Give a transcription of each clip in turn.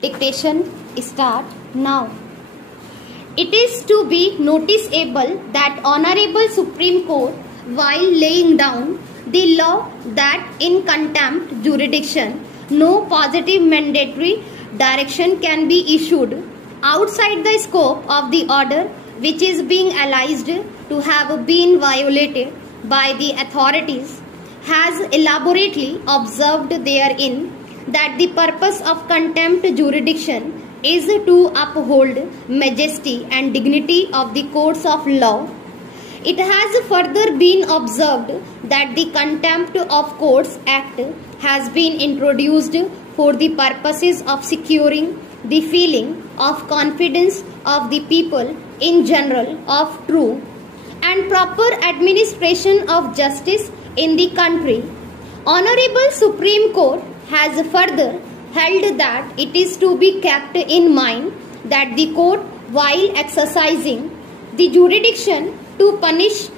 Dictation start now. It is to be noticeable that Honorable Supreme Court, while laying down the law that in contempt jurisdiction no positive mandatory direction can be issued outside the scope of the order which is being alleged to have been violated by the authorities, has elaborately observed therein that the purpose of contempt jurisdiction is to uphold majesty and dignity of the courts of law. It has further been observed that the Contempt of Courts Act has been introduced for the purposes of securing the feeling of confidence of the people in general of true and proper administration of justice in the country. Honorable Supreme Court has further held that it is to be kept in mind that the court, while exercising the jurisdiction to punish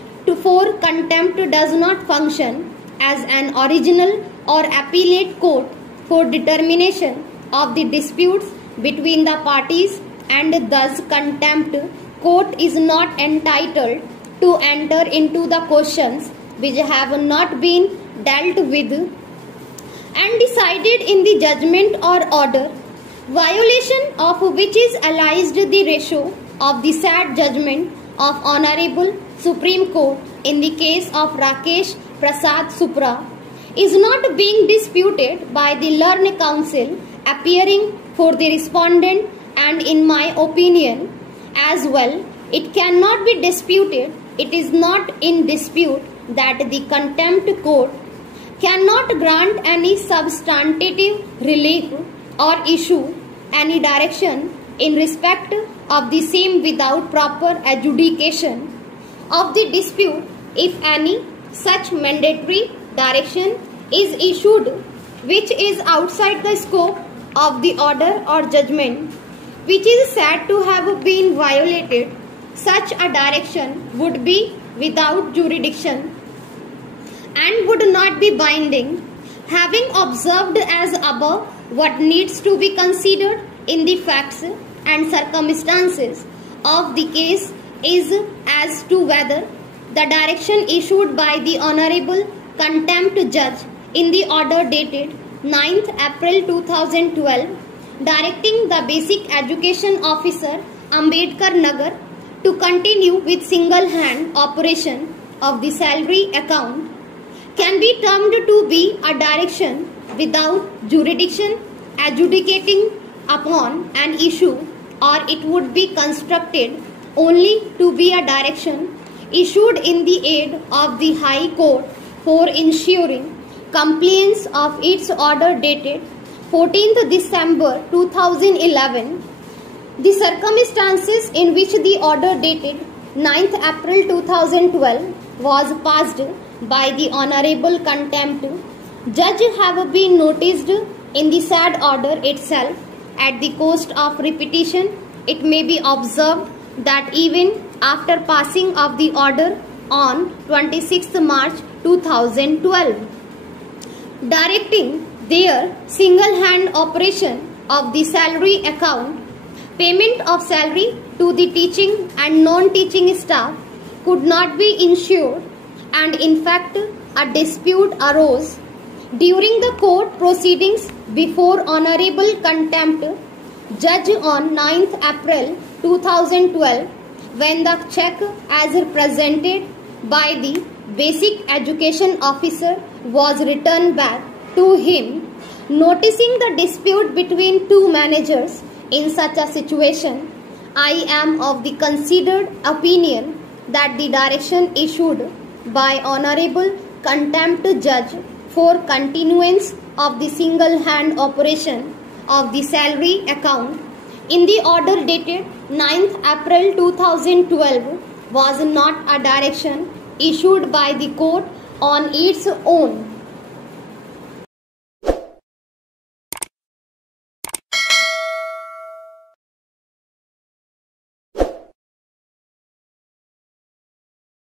for contempt, does not function as an original or appellate court for determination of the disputes between the parties, and thus contempt court is not entitled to enter into the questions which have not been dealt with and decided in the judgment or order, violation of which is alleged the ratio of the said judgment of Honorable Supreme Court in the case of Rakesh Prasad Supra is not being disputed by the learned counsel appearing for the respondent, and in my opinion as well it cannot be disputed. It is not in dispute that the contempt court cannot grant any substantive relief or issue any direction in respect of the same without proper adjudication of the dispute if any such mandatory direction is issued which is outside the scope of the order or judgment which is said to have been violated. Such a direction would be without jurisdiction and would not be binding. Having observed as above what needs to be considered in the facts and circumstances of the case is as to whether the direction issued by the Honorable Contempt Judge in the order dated 9th April 2012 directing the Basic Education Officer Ambedkar Nagar to continue with single-hand operation of the salary account can be termed to be a direction without jurisdiction adjudicating upon an issue, or it would be constructed only to be a direction issued in the aid of the High Court for ensuring compliance of its order dated 14th December 2011. The circumstances in which the order dated 9th April 2012 was passed by the Honorable Contempt Judge have been noticed in the said order itself. At the cost of repetition, it may be observed that even after passing of the order on 26th March 2012, directing their single-hand operation of the salary account, payment of salary to the teaching and non-teaching staff could not be ensured, and in fact a dispute arose during the court proceedings before Honorable Contempt Judge on 9th April 2012 when the check as presented by the Basic Education Officer was returned back to him. Noticing the dispute between two managers in such a situation, I am of the considered opinion that the direction issued by Honorable Contempt Judge for continuance of the single-hand operation of the salary account in the order dated 9th April 2012 was not a direction issued by the court on its own,